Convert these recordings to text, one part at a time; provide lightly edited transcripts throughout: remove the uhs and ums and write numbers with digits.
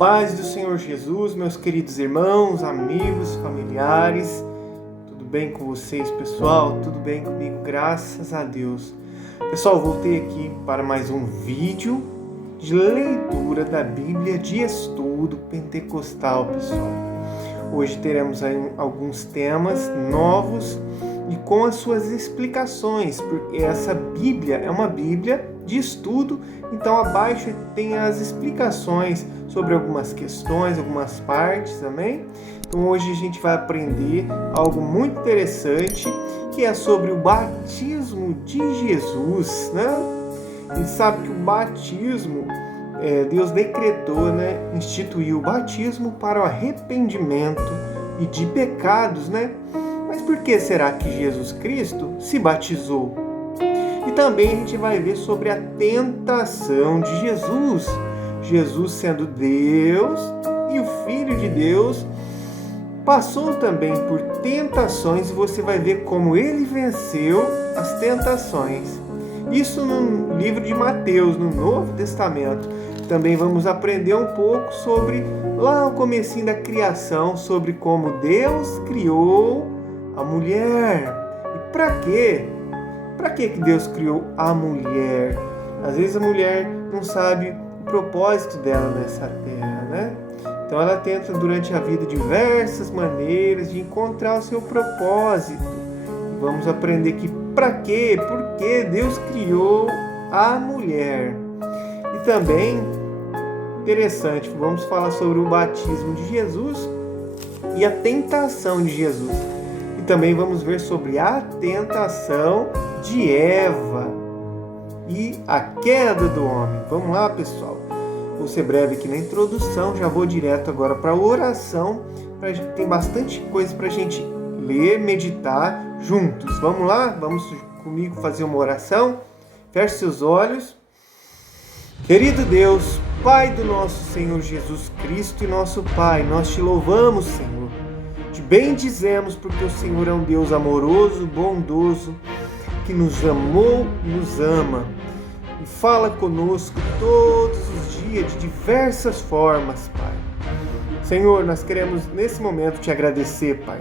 paz do Senhor Jesus, meus queridos irmãos, amigos, familiares, tudo bem com vocês, pessoal? Tudo bem comigo, graças a Deus. Pessoal, voltei aqui para mais um vídeo de leitura da Bíblia de Estudo Pentecostal, pessoal. Hoje teremos aí alguns temas novos e com as suas explicações, porque essa Bíblia é uma Bíblia de estudo, então abaixo tem as explicações sobre algumas questões, algumas partes, amém? Então hoje a gente vai aprender algo muito interessante, que é sobre o batismo de Jesus, né? E sabe que o batismo, Deus decretou, né? Instituiu o batismo para o arrependimento e de pecados, né? Mas por que será que Jesus Cristo se batizou? E também a gente vai ver sobre a tentação de Jesus. Jesus, sendo Deus e o Filho de Deus, passou também por tentações e você vai ver como ele venceu as tentações. Isso no livro de Mateus, no Novo Testamento. Também vamos aprender um pouco sobre, lá no comecinho da criação, sobre como Deus criou a mulher. E para quê? Para que Deus criou a mulher? Às vezes a mulher não sabe o propósito dela nessa terra, né? Então ela tenta durante a vida diversas maneiras de encontrar o seu propósito. E vamos aprender que para quê? Por que Deus criou a mulher? E também, interessante, vamos falar sobre o batismo de Jesus e a tentação de Jesus. E também vamos ver sobre a tentação de Eva e a queda do homem. Vamos lá, pessoal. Vou ser breve aqui na introdução, já vou direto agora para a oração. Tem bastante coisa para a gente ler, meditar juntos. Vamos lá? Vamos comigo fazer uma oração? Feche seus olhos. Querido Deus, Pai do nosso Senhor Jesus Cristo e nosso Pai, nós te louvamos, Senhor. Te bendizemos porque o Senhor é um Deus amoroso, bondoso, que nos amou e nos ama. E fala conosco todos os dias de diversas formas, Pai. Senhor, nós queremos nesse momento te agradecer, Pai,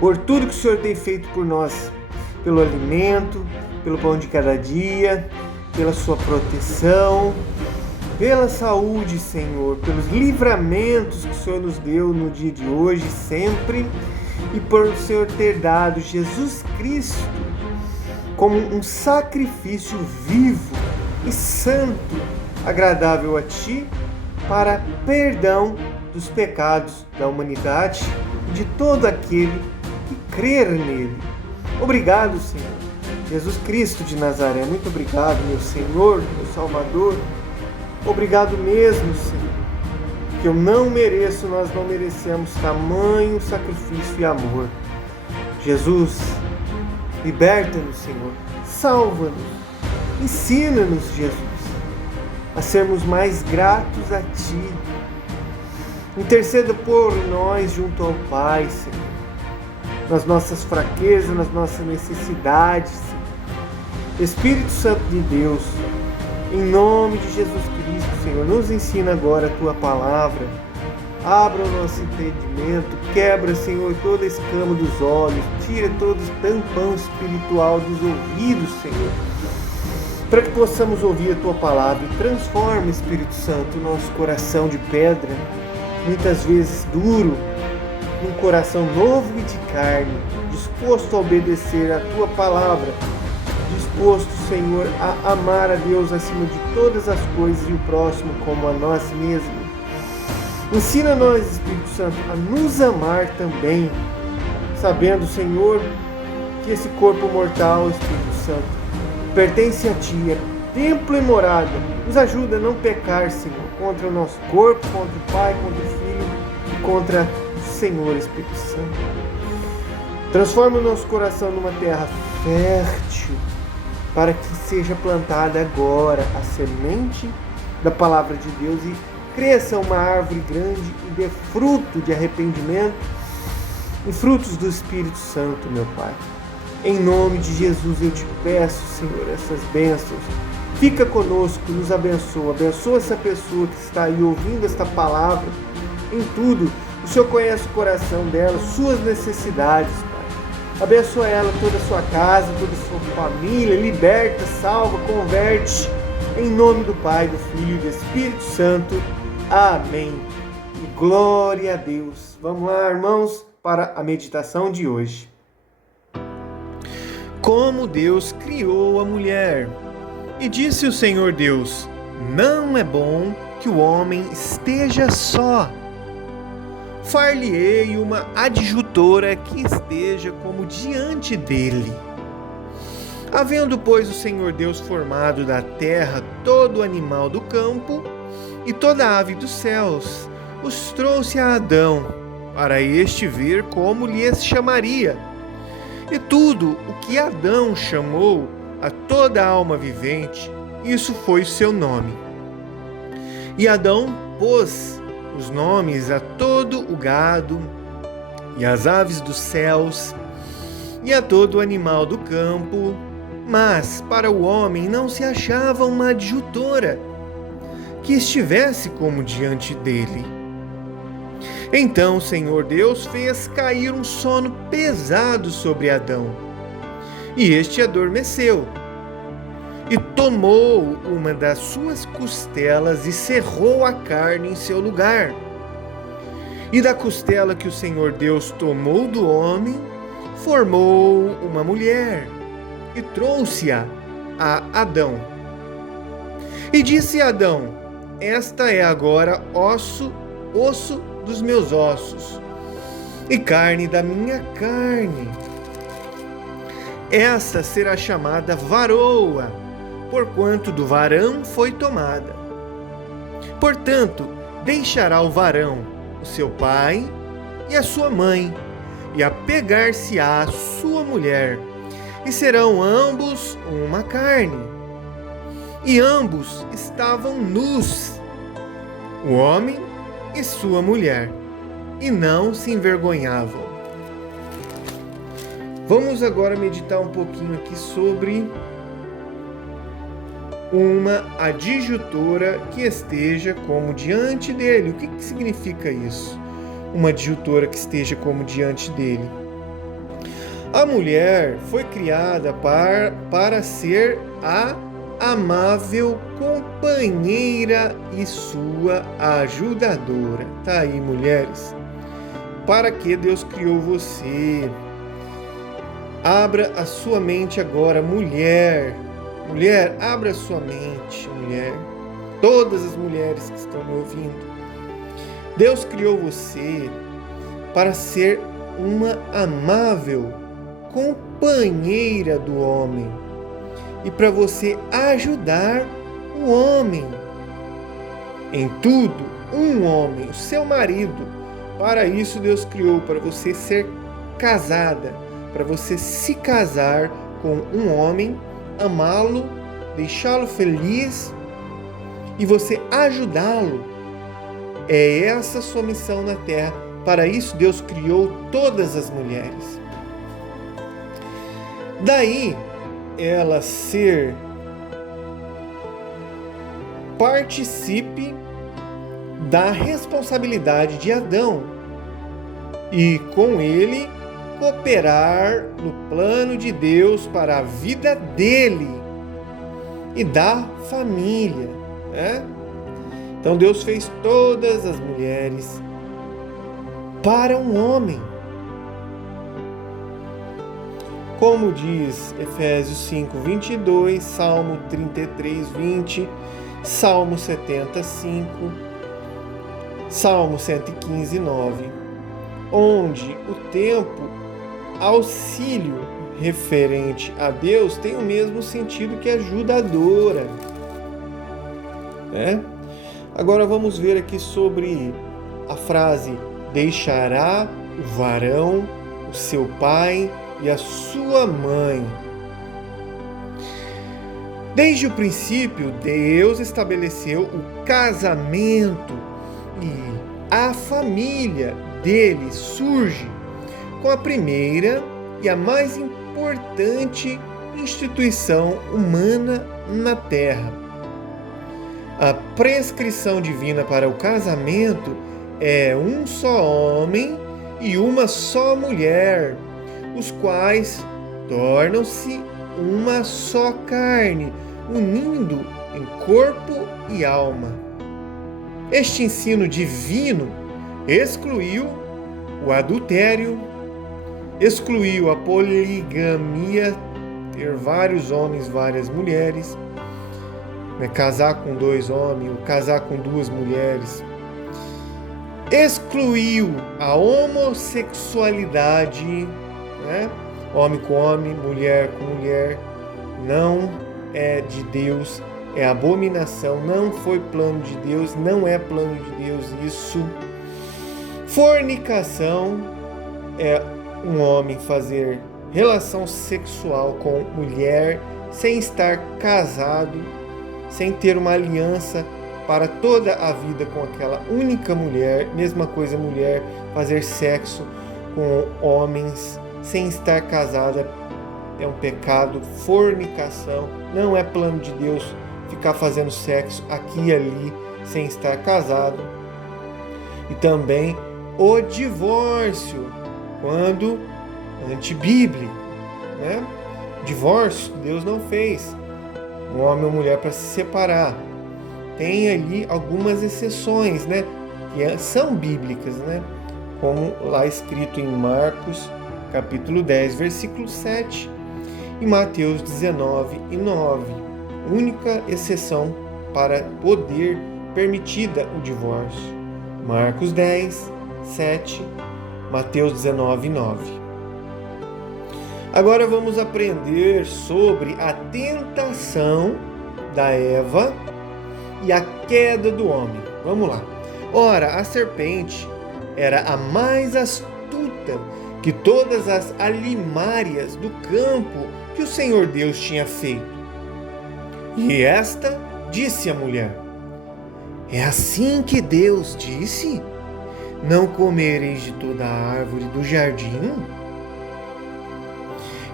por tudo que o Senhor tem feito por nós, pelo alimento, pelo pão de cada dia, pela sua proteção, pela saúde, Senhor, pelos livramentos que o Senhor nos deu no dia de hoje, sempre, e por o Senhor ter dado Jesus Cristo como um sacrifício vivo e santo, agradável a Ti, para perdão dos pecados da humanidade e de todo aquele que crer nele. Obrigado, Senhor. Jesus Cristo de Nazaré, muito obrigado, meu Senhor, meu Salvador. Obrigado mesmo, Senhor, que eu não mereço, nós não merecemos tamanho sacrifício e amor. Jesus, liberta-nos, Senhor, salva-nos, ensina-nos, Jesus, a sermos mais gratos a Ti. Interceda por nós junto ao Pai, Senhor, nas nossas fraquezas, nas nossas necessidades, Senhor. Espírito Santo de Deus, em nome de Jesus Cristo, Senhor, nos ensina agora a Tua palavra. Abra o nosso entendimento, quebra, Senhor, toda a escama dos olhos, tira todo o tampão espiritual dos ouvidos, Senhor, para que possamos ouvir a Tua palavra e transforma, Espírito Santo, o nosso coração de pedra, muitas vezes duro, num coração novo e de carne, disposto a obedecer a Tua palavra, disposto, Senhor, a amar a Deus acima de todas as coisas e o próximo como a nós mesmos. Ensina-nos, Espírito Santo, a nos amar também, sabendo, Senhor, que esse corpo mortal, Espírito Santo, pertence a Ti, é templo e morada. Nos ajuda a não pecar, Senhor, contra o nosso corpo, contra o Pai, contra o Filho e contra o Senhor, Espírito Santo. Transforma o nosso coração numa terra fértil, para que seja plantada agora a semente da palavra de Deus e cresça uma árvore grande e dê fruto de arrependimento e frutos do Espírito Santo, meu Pai. Em nome de Jesus eu te peço, Senhor, essas bênçãos Fica conosco, nos abençoa. Abençoa essa pessoa que está aí ouvindo esta palavra em tudo. O Senhor conhece o coração dela, suas necessidades, Pai. Abençoa ela, toda a sua casa, toda a sua família. Liberta, salva, converte. Em nome do Pai, do Filho e do Espírito Santo. Amém. E glória a Deus. Vamos lá, irmãos, para a meditação de hoje. Como Deus criou a mulher. E disse o Senhor Deus: não é bom que o homem esteja só. Far-lhe-ei uma adjutora que esteja como diante dele. Havendo, pois, o Senhor Deus formado da terra todo animal do campo e toda ave dos céus, os trouxe a Adão, para este ver como lhes chamaria. E tudo o que Adão chamou a toda alma vivente, isso foi o seu nome. E Adão pôs os nomes a todo o gado, e às aves dos céus, e a todo o animal do campo, mas para o homem não se achava uma adjutora, que estivesse como diante dele. Então o Senhor Deus fez cair um sono pesado sobre Adão, e este adormeceu, e tomou uma das suas costelas e cerrou a carne em seu lugar. E da costela que o Senhor Deus tomou do homem, formou uma mulher, e trouxe-a a Adão. E disse Adão: esta é agora osso dos meus ossos, e carne da minha carne. Essa será chamada varoa, porquanto do varão foi tomada. Portanto, deixará o varão o seu pai e a sua mãe, e apegar-se-á à sua mulher, e serão ambos uma carne. E ambos estavam nus, o homem e sua mulher, e não se envergonhavam. Vamos agora meditar um pouquinho aqui sobre uma adjutora que esteja como diante dele. O que significa isso? Uma adjutora que esteja como diante dele. A mulher foi criada para ser a amável companheira e sua ajudadora. Tá aí, mulheres. Para que Deus criou você? Abra a sua mente agora, mulher. Mulher, abra a sua mente, mulher. Todas as mulheres que estão me ouvindo. Deus criou você para ser uma amável companheira do homem e para você ajudar o homem em tudo. Um homem, o seu marido. Para isso Deus criou, para você ser casada, para você se casar com um homem, amá-lo, deixá-lo feliz e você ajudá-lo. É essa a sua missão na terra. Para isso Deus criou todas as mulheres. Daí ela participe da responsabilidade de Adão e com ele cooperar no plano de Deus para a vida dele e da família, né? Então Deus fez todas as mulheres para um homem. Como diz Efésios 5:22, Salmo 33:20, Salmo 75, Salmo 115:9, onde o tempo auxílio referente a Deus tem o mesmo sentido que ajudadora, né? Agora vamos ver aqui sobre a frase: deixará o varão o seu pai e a sua mãe. Desde o princípio, Deus estabeleceu o casamento e a família dele surge com a primeira e a mais importante instituição humana na terra. A prescrição divina para o casamento é um só homem e uma só mulher, os quais tornam-se uma só carne, unindo em corpo e alma. Este ensino divino excluiu o adultério, excluiu a poligamia, ter vários homens, várias mulheres, casar com 2 homens, ou casar com 2 mulheres. Excluiu a homossexualidade, homem com homem, mulher com mulher. Não é de Deus, é abominação, não foi plano de Deus, não é plano de Deus isso. Fornicação é um homem fazer relação sexual com mulher sem estar casado, sem ter uma aliança para toda a vida com aquela única mulher. Mesma coisa, mulher fazer sexo com homens sem estar casada é um pecado. Fornicação não é plano de Deus ficar fazendo sexo aqui e ali sem estar casado. E também o divórcio, quando antibíblico, Divórcio Deus não fez um homem ou mulher para se separar. Tem ali algumas exceções, que são bíblicas, como lá escrito em Marcos, capítulo 10, versículo 7, e Mateus 19:9. Única exceção para poder permitida o divórcio. Marcos 10, 7, Mateus 19:9. Agora vamos aprender sobre a tentação da Eva e a queda do homem. Vamos lá. Ora, a serpente era a mais astuta que todas as alimárias do campo que o Senhor Deus tinha feito. E esta disse à mulher: é assim que Deus disse? Não comereis de toda a árvore do jardim?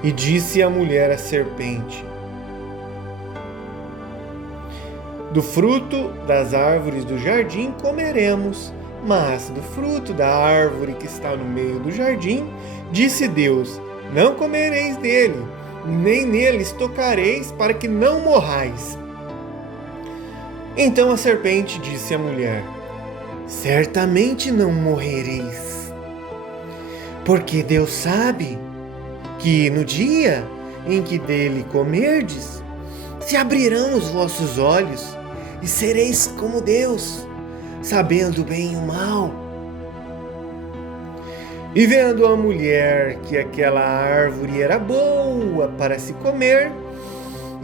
E disse a mulher à serpente: do fruto das árvores do jardim comeremos, mas do fruto da árvore que está no meio do jardim, disse Deus: não comereis dele, nem neles tocareis, para que não morrais. Então a serpente disse à mulher: certamente não morrereis, porque Deus sabe que no dia em que dele comerdes, se abrirão os vossos olhos e sereis como Deus, sabendo o bem e o mal. E vendo a mulher que aquela árvore era boa para se comer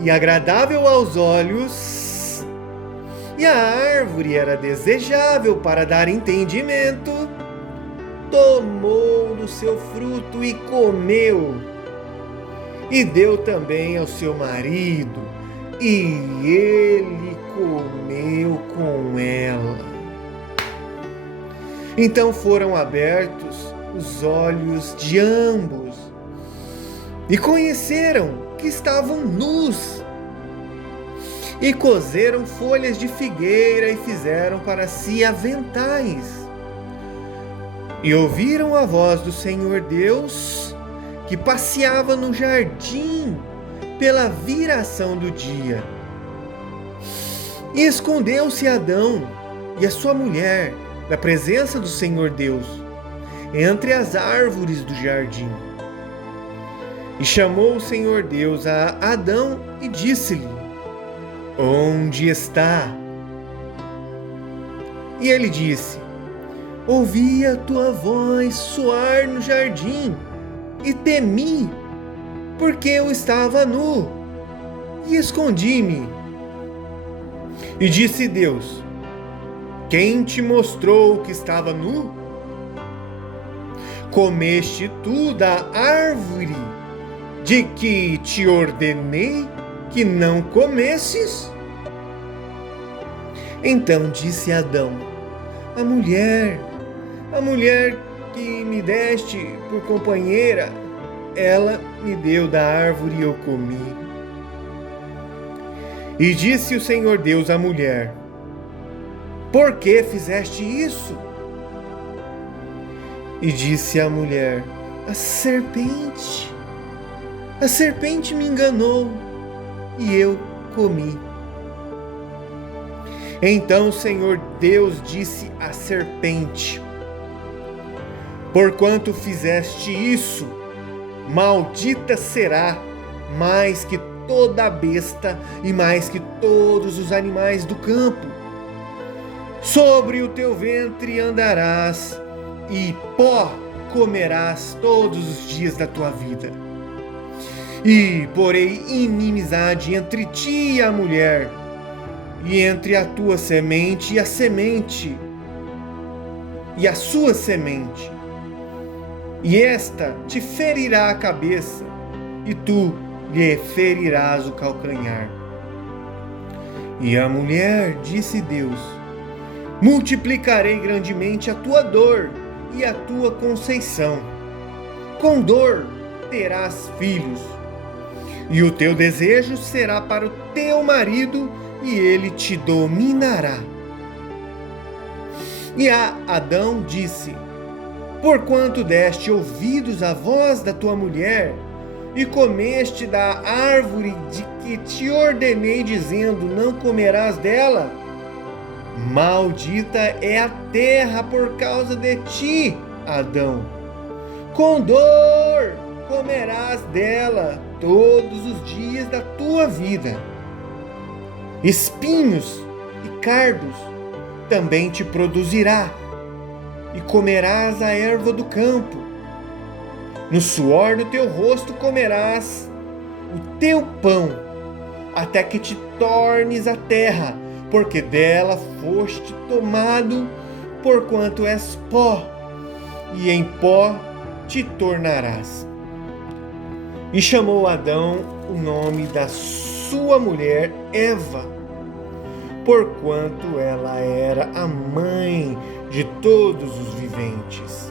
e agradável aos olhos, e a árvore era desejável para dar entendimento, tomou do seu fruto e comeu, e deu também ao seu marido, e ele comeu com ela. Então foram abertos os olhos de ambos, e conheceram que estavam nus, e coseram folhas de figueira e fizeram para si aventais. E ouviram a voz do Senhor Deus, que passeava no jardim pela viração do dia. E escondeu-se Adão e a sua mulher da presença do Senhor Deus entre as árvores do jardim. E chamou o Senhor Deus a Adão e disse-lhe: onde está? E ele disse: ouvi a tua voz soar no jardim, e temi, porque eu estava nu, e escondi-me. E disse Deus: quem te mostrou que estava nu? Comeste tu da árvore de que te ordenei que não comesses? Então disse Adão: a mulher que me deste por companheira, ela me deu da árvore e eu comi. E disse o Senhor Deus à mulher: por que fizeste isso? E disse a mulher: a serpente me enganou e eu comi. Então o Senhor Deus disse à serpente: porquanto fizeste isso, maldita será mais que toda a besta e mais que todos os animais do campo. Sobre o teu ventre andarás e pó comerás todos os dias da tua vida. E porei inimizade entre ti e a mulher, e entre a tua semente e a semente, e a sua semente. E esta te ferirá a cabeça, e tu lhe ferirás o calcanhar. E a mulher disse Deus: multiplicarei grandemente a tua dor e a tua conceição. Com dor terás filhos, e o teu desejo será para o teu marido, e ele te dominará. E a Adão disse: porquanto deste ouvidos à voz da tua mulher, e comeste da árvore de que te ordenei, dizendo: não comerás dela, maldita é a terra por causa de ti, Adão. Com dor comerás dela todos os dias da tua vida. Espinhos e cardos também te produzirá, e comerás a erva do campo. No suor do teu rosto comerás o teu pão, até que te tornes a terra, porque dela foste tomado, porquanto és pó, e em pó te tornarás. E chamou Adão o nome da sua mulher Eva, porquanto ela era a mãe de todos os viventes.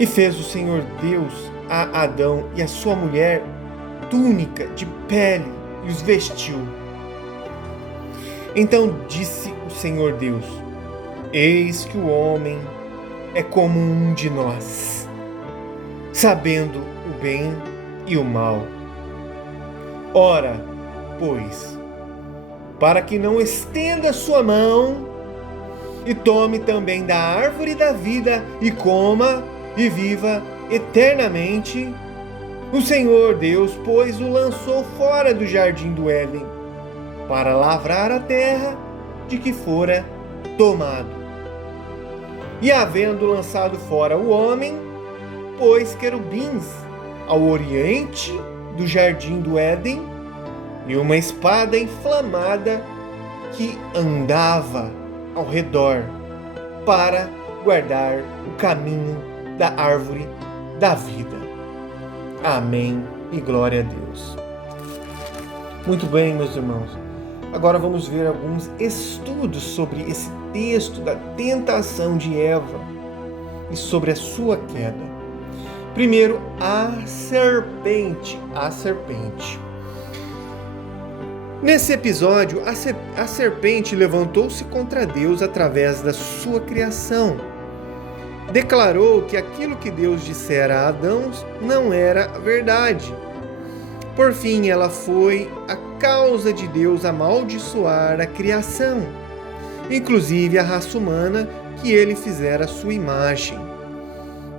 E fez o Senhor Deus a Adão e a sua mulher túnica de pele e os vestiu. Então disse o Senhor Deus: eis que o homem é como um de nós, sabendo o bem e o mal. Ora, pois, para que não estenda sua mão e tome também da árvore da vida e coma e viva eternamente, o Senhor Deus, pois, o lançou fora do jardim do Éden, para lavrar a terra de que fora tomado. E havendo lançado fora o homem, pôs querubins ao oriente do jardim do Éden, e uma espada inflamada que andava ao redor, para guardar o caminho da árvore da vida. Amém e glória a Deus. Muito bem, meus irmãos. Agora vamos ver alguns estudos sobre esse texto da tentação de Eva e sobre a sua queda. Primeiro, a serpente. Nesse episódio, a serpente levantou-se contra Deus através da sua criação. Declarou que aquilo que Deus dissera a Adão não era verdade. Por fim, ela foi a causa de Deus amaldiçoar a criação, inclusive a raça humana que ele fizera à sua imagem.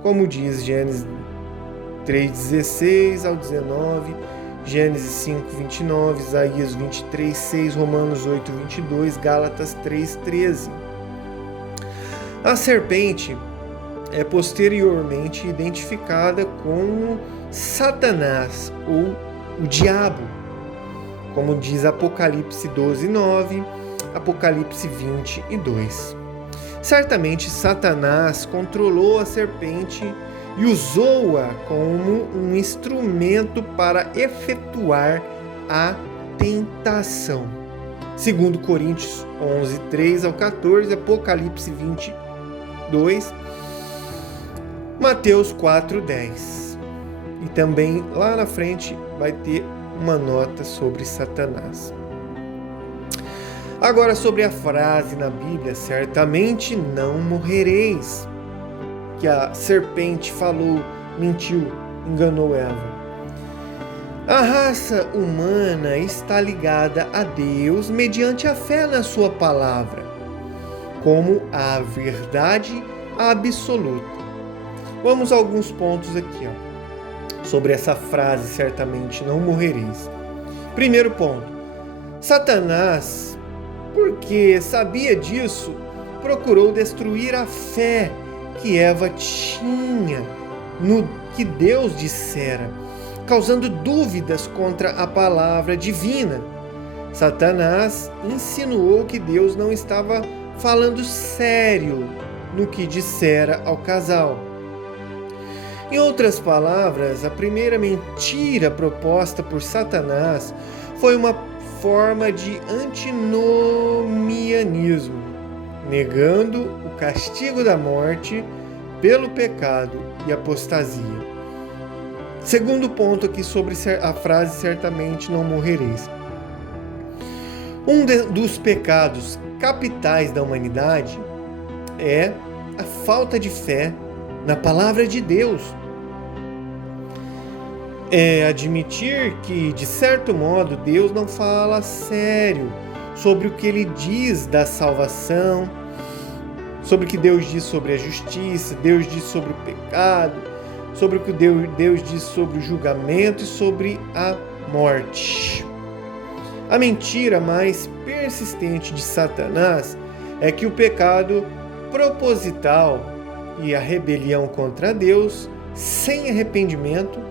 Como diz Gênesis 3:16 ao 19, Gênesis 5:29, Isaías 23:6, Romanos 8:22, Gálatas 3:13. A serpente é posteriormente identificada como Satanás ou o diabo, como diz Apocalipse 12:9, Apocalipse 20:2. Certamente Satanás controlou a serpente e usou-a como um instrumento para efetuar a tentação. Segundo Coríntios 11:3 ao 14, Apocalipse 22, Mateus 4:10. E também lá na frente vai ter uma nota sobre Satanás. Agora, sobre a frase na Bíblia, certamente não morrereis, que a serpente falou, mentiu, enganou Eva. A raça humana está ligada a Deus mediante a fé na sua palavra, como a verdade absoluta. Vamos a alguns pontos aqui, sobre essa frase, certamente não morrereis. Primeiro ponto, Satanás, porque sabia disso, procurou destruir a fé que Eva tinha no que Deus dissera, causando dúvidas contra a palavra divina. Satanás insinuou que Deus não estava falando sério no que dissera ao casal. Em outras palavras, a primeira mentira proposta por Satanás foi uma forma de antinomianismo, negando o castigo da morte pelo pecado e apostasia. Segundo ponto aqui sobre a frase certamente não morrereis. Dos pecados capitais da humanidade é a falta de fé na palavra de Deus. É admitir que, de certo modo, Deus não fala sério sobre o que Ele diz da salvação, sobre o que Deus diz sobre a justiça, Deus diz sobre o pecado, sobre o que Deus diz sobre o julgamento e sobre a morte. A mentira mais persistente de Satanás é que o pecado proposital e a rebelião contra Deus, sem arrependimento,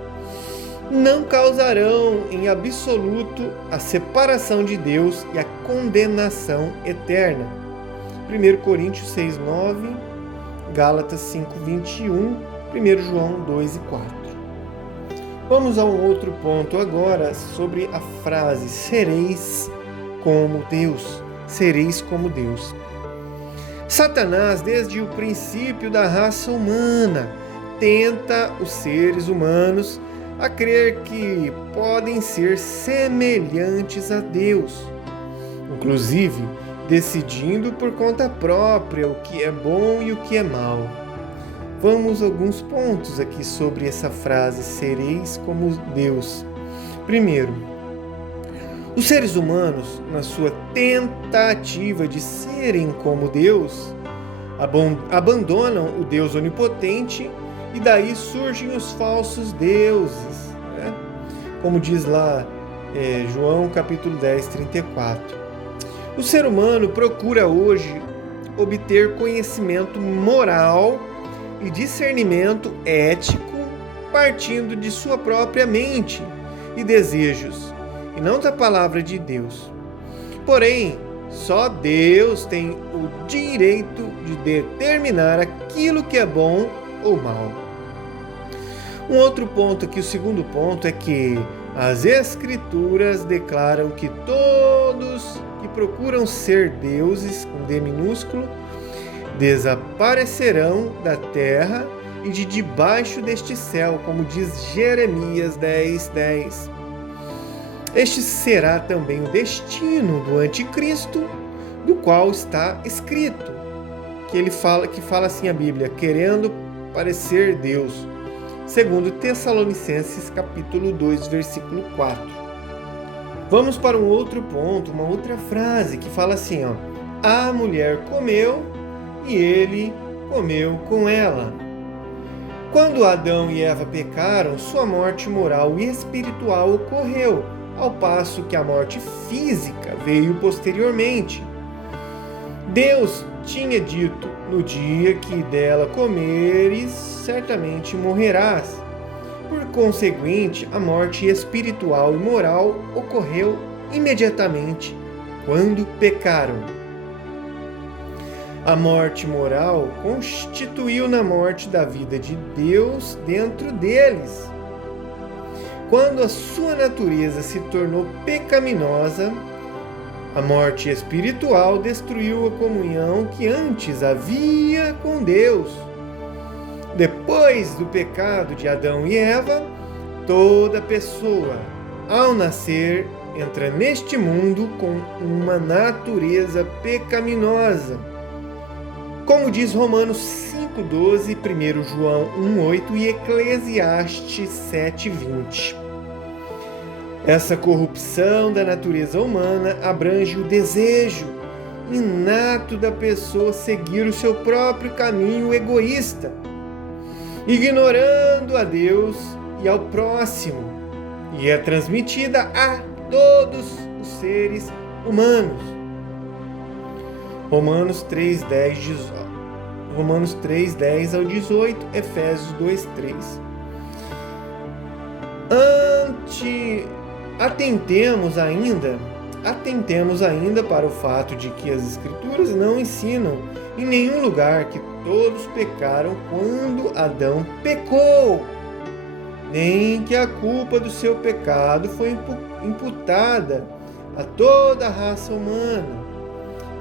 não causarão em absoluto a separação de Deus e a condenação eterna. 1 Coríntios 6:9, Gálatas 5:21, 1 João 2:4. Vamos a um outro ponto agora sobre a frase sereis como Deus. Sereis como Deus. Satanás, desde o princípio da raça humana, tenta os seres humanos a crer que podem ser semelhantes a Deus, inclusive decidindo por conta própria o que é bom e o que é mal. Vamos a alguns pontos aqui sobre essa frase, sereis como Deus. Primeiro, os seres humanos, na sua tentativa de serem como Deus, abandonam o Deus onipotente e daí surgem os falsos deuses, né? Como diz lá João capítulo 10, 34. O ser humano procura hoje obter conhecimento moral e discernimento ético partindo de sua própria mente e desejos, e não da palavra de Deus. Porém, só Deus tem o direito de determinar aquilo que é bom ou mal. Um outro ponto aqui, o segundo ponto, é que as Escrituras declaram que todos que procuram ser deuses, com D minúsculo, desaparecerão da terra e de debaixo deste céu, como diz Jeremias 10:10. Este será também o destino do anticristo, do qual está escrito, que fala assim a Bíblia, querendo parecer Deus, segundo Tessalonicenses capítulo 2, versículo 4. Vamos para um outro ponto, uma outra frase que fala assim, a mulher comeu e ele comeu com ela. Quando Adão e Eva pecaram, sua morte moral e espiritual ocorreu, ao passo que a morte física veio posteriormente. Deus tinha dito, no dia que dela comeres, certamente morrerás. Por conseguinte, a morte espiritual e moral ocorreu imediatamente quando pecaram. A morte moral constituiu na morte da vida de Deus dentro deles. Quando a sua natureza se tornou pecaminosa, a morte espiritual destruiu a comunhão que antes havia com Deus. Depois do pecado de Adão e Eva, toda pessoa, ao nascer, entra neste mundo com uma natureza pecaminosa. Como diz Romanos 5,12, 1 João 1,8 e Eclesiastes 7,20. Essa corrupção da natureza humana abrange o desejo inato da pessoa seguir o seu próprio caminho egoísta, ignorando a Deus e ao próximo, e é transmitida a todos os seres humanos. Romanos 3:10 ao 18, Efésios 2:3. Atentemos ainda para o fato de que as Escrituras não ensinam em nenhum lugar que todos pecaram quando Adão pecou, nem que a culpa do seu pecado foi imputada a toda a raça humana.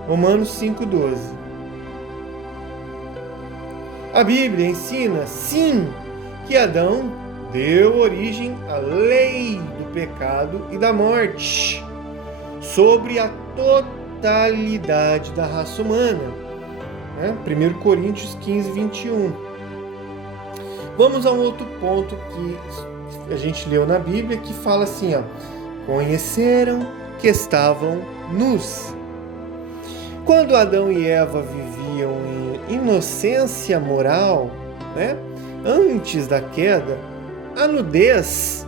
Romanos 5,12. A Bíblia ensina, sim, que Adão deu origem à lei do pecado e da morte sobre a totalidade da raça humana. 1 Coríntios 15:21. Vamos a um outro ponto que a gente leu na Bíblia, que fala assim, conheceram que estavam nus. Quando Adão e Eva viviam em inocência moral, antes da queda, a nudez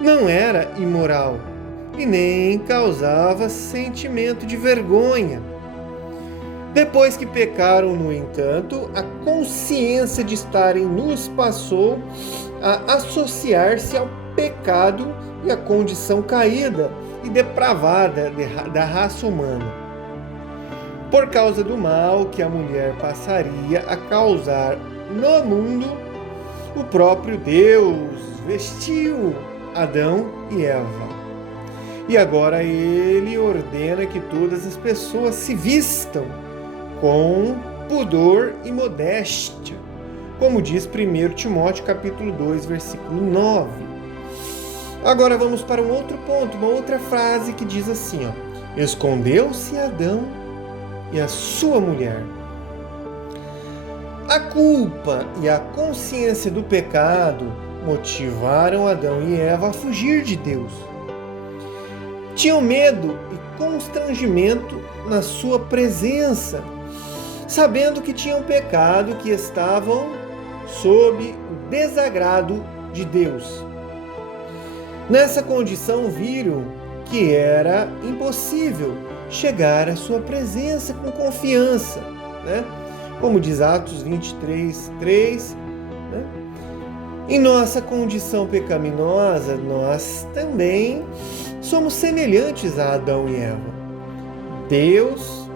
não era imoral e nem causava sentimento de vergonha. Depois que pecaram, no entanto, a consciência de estarem nus passou a associar-se ao pecado e à condição caída e depravada da raça humana. Por causa do mal que a mulher passaria a causar no mundo, o próprio Deus vestiu Adão e Eva. E agora ele ordena que todas as pessoas se vistam com pudor e modéstia, como diz 1 Timóteo capítulo 2, versículo 9. Agora vamos para um outro ponto, uma outra frase que diz assim, escondeu-se Adão e a sua mulher. A culpa e a consciência do pecado motivaram Adão e Eva a fugir de Deus. Tinham medo e constrangimento na sua presença, sabendo que tinham pecado, que estavam sob o desagrado de Deus. Nessa condição viram que era impossível chegar à sua presença com confiança, como diz Atos 23:3. Em nossa condição pecaminosa, nós também somos semelhantes a Adão e Eva. Deus,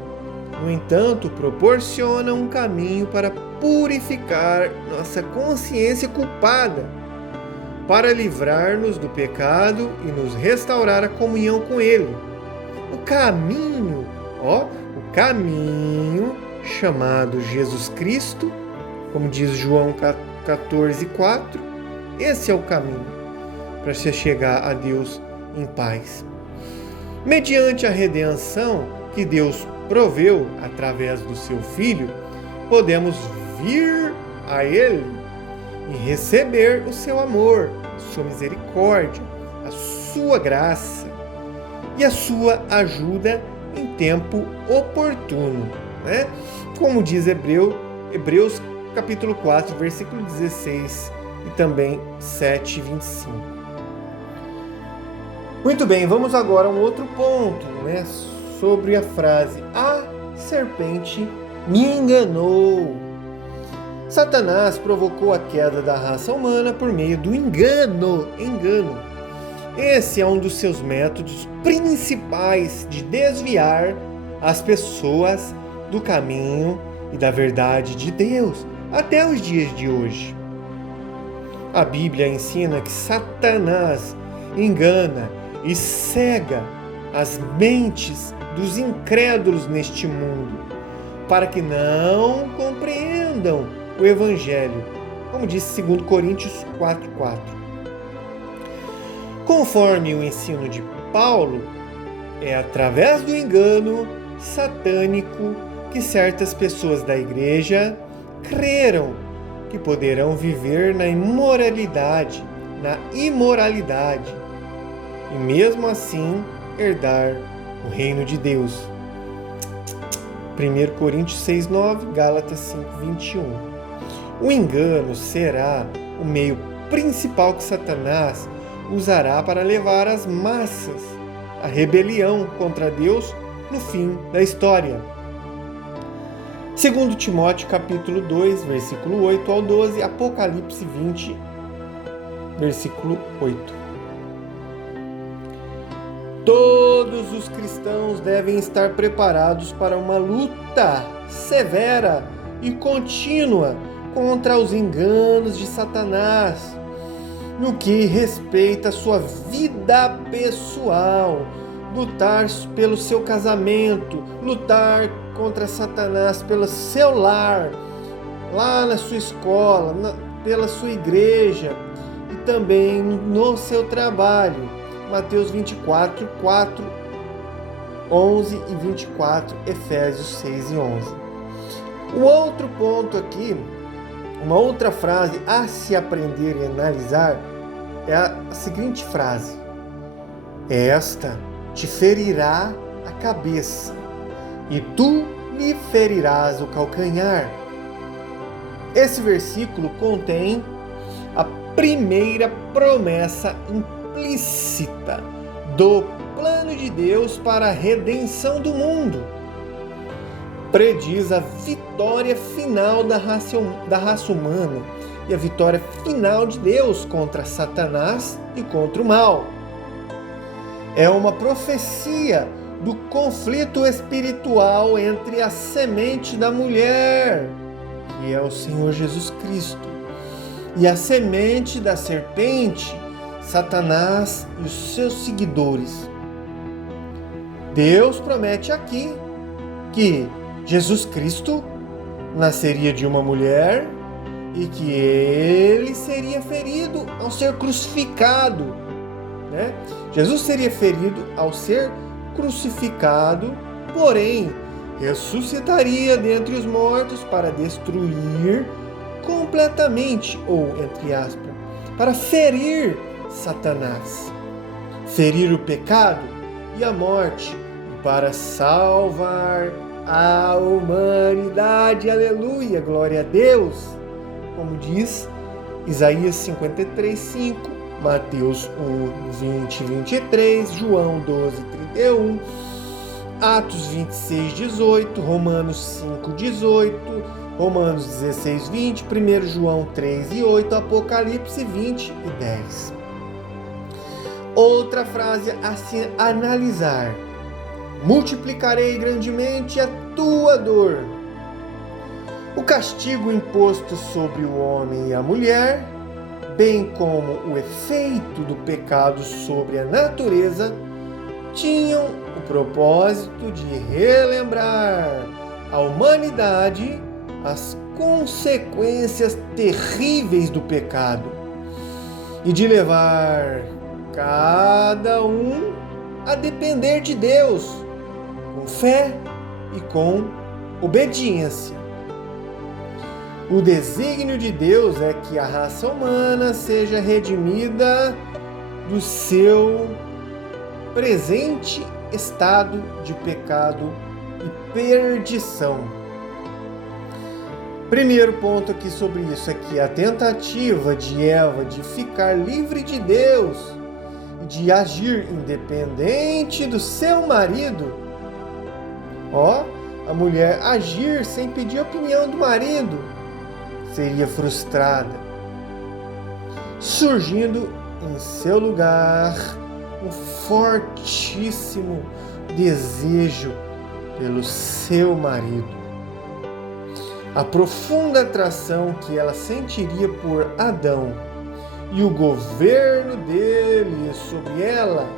no entanto, proporciona um caminho para purificar nossa consciência culpada, para livrar-nos do pecado e nos restaurar a comunhão com Ele. O caminho chamado Jesus Cristo, como diz João 14:4, esse é o caminho para se chegar a Deus em paz. Mediante a redenção que Deus proveu através do seu Filho, podemos vir a Ele e receber o seu amor, sua misericórdia, a sua graça e a sua ajuda em tempo oportuno, Como diz Hebreus capítulo 4, versículo 16 e também 7:25. Muito bem, vamos agora a um outro ponto, sobre a frase a serpente me enganou. Satanás provocou a queda da raça humana por meio do engano. Esse é um dos seus métodos principais de desviar as pessoas do caminho e da verdade de Deus até os dias de hoje. A Bíblia ensina que Satanás engana e cega as mentes dos incrédulos neste mundo, para que não compreendam o Evangelho, como diz 2 Coríntios 4:4. Conforme o ensino de Paulo, é através do engano satânico que certas pessoas da igreja creram que poderão viver na imoralidade e mesmo assim herdar o reino de Deus. 1 Coríntios 6:9, Gálatas 5:21. O engano será o meio principal que Satanás usará para levar as massas à rebelião contra Deus no fim da história. 2 Timóteo capítulo 2, versículo 8 ao 12, Apocalipse 20, versículo 8. Todos os cristãos devem estar preparados para uma luta severa e contínua contra os enganos de Satanás, no que respeita a sua vida pessoal, lutar pelo seu casamento, lutar contra Satanás pelo seu lar, lá na sua escola, pela sua igreja e também no seu trabalho. Mateus 24, 4, 11 e 24, Efésios 6 e 11. O outro ponto aqui, uma outra frase a se aprender e analisar é a seguinte frase: esta te ferirá a cabeça e tu lhe ferirás o calcanhar. Esse versículo contém a primeira promessa implícita do plano de Deus para a redenção do mundo. Prediz a vitória final da raça humana e a vitória final de Deus contra Satanás e contra o mal. É uma profecia do conflito espiritual entre a semente da mulher, que é o Senhor Jesus Cristo, e a semente da serpente, Satanás e os seus seguidores. Deus promete aqui que Jesus Cristo nasceria de uma mulher e que ele seria ferido ao ser crucificado, né? Jesus seria ferido ao ser crucificado, porém ressuscitaria dentre os mortos para destruir completamente, ou entre aspas, para ferir Satanás, ferir o pecado e a morte, para salvar a humanidade. Aleluia, glória a Deus, como diz Isaías 53:5, Mateus 1:20 e 23, João 12:31, Atos 26:18, Romanos 5:18, Romanos 16:20, 1 João 3:8, Apocalipse 20:10. Outra frase a se analisar: multiplicarei grandemente a tua dor. O castigo imposto sobre o homem e a mulher, bem como o efeito do pecado sobre a natureza, tinham o propósito de relembrar à humanidade as consequências terríveis do pecado e de levar cada um a depender de Deus com fé e com obediência. O desígnio de Deus é que a raça humana seja redimida do seu presente estado de pecado e perdição. Primeiro ponto aqui sobre isso é que a tentativa de Eva de ficar livre de Deus e de agir independente do seu marido, a mulher agir sem pedir a opinião do marido, seria frustrada, surgindo em seu lugar um fortíssimo desejo pelo seu marido. A profunda atração que ela sentiria por Adão e o governo dele sobre ela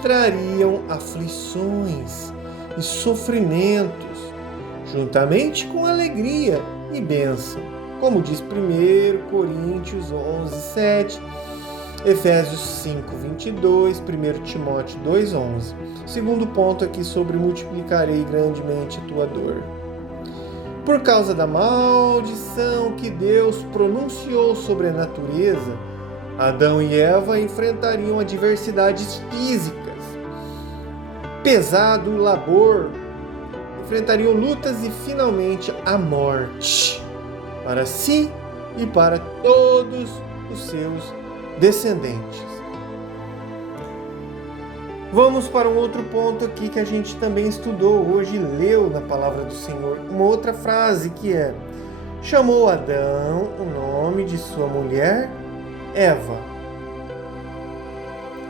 trariam aflições e sofrimentos, juntamente com alegria e bênção, como diz 1 Coríntios 11:7, Efésios 5:22, 1 Timóteo 2:11. Segundo ponto aqui sobre multiplicarei grandemente tua dor. Por causa da maldição que Deus pronunciou sobre a natureza, Adão e Eva enfrentariam adversidades físicas, pesado labor, enfrentariam lutas e finalmente a morte para si e para todos os seus descendentes. Vamos para um outro ponto aqui que a gente também estudou hoje, leu na palavra do Senhor, uma outra frase que é: chamou Adão o nome de sua mulher Eva.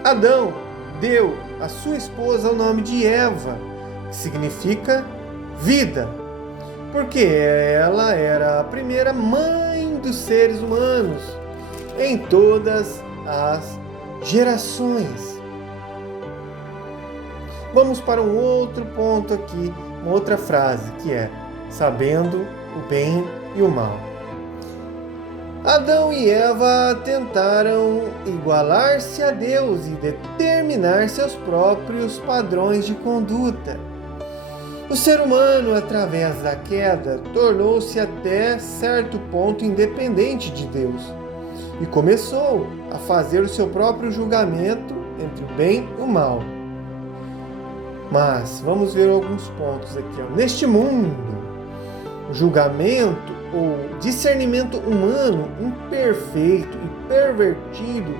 Adão deu à sua esposa o nome de Eva, que significa vida, porque ela era a primeira mãe dos seres humanos em todas as gerações. Vamos para um outro ponto aqui, uma outra frase, que é: sabendo o bem e o mal. Adão e Eva tentaram igualar-se a Deus e determinar seus próprios padrões de conduta. O ser humano, através da queda, tornou-se até certo ponto independente de Deus e começou a fazer o seu próprio julgamento entre o bem e o mal. Mas vamos ver alguns pontos aqui. Neste mundo, o julgamento ou discernimento humano imperfeito e pervertido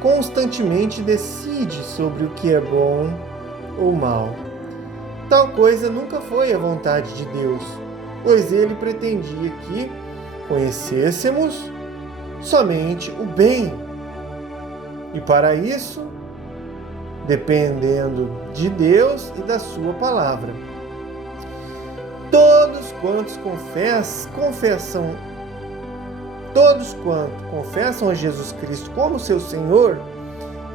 constantemente decide sobre o que é bom ou mal. Tal coisa nunca foi a vontade de Deus, pois ele pretendia que conhecêssemos somente o bem. E para isso, dependendo de Deus e da sua palavra. Todos quantos confessam a Jesus Cristo como seu Senhor,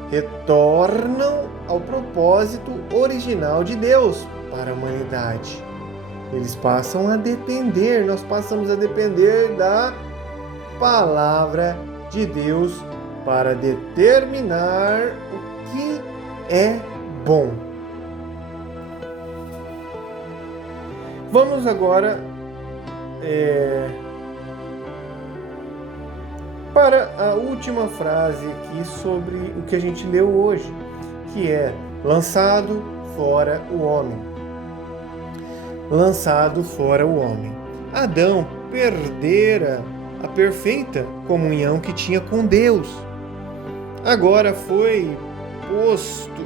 retornam ao propósito original de Deus para a humanidade. Nós passamos a depender da palavra de Deus para determinar o que é bom. Vamos agora para a última frase aqui sobre o que a gente leu hoje, que é: lançado fora o homem. Lançado fora o homem. Adão perdera a perfeita comunhão que tinha com Deus. Agora foi posto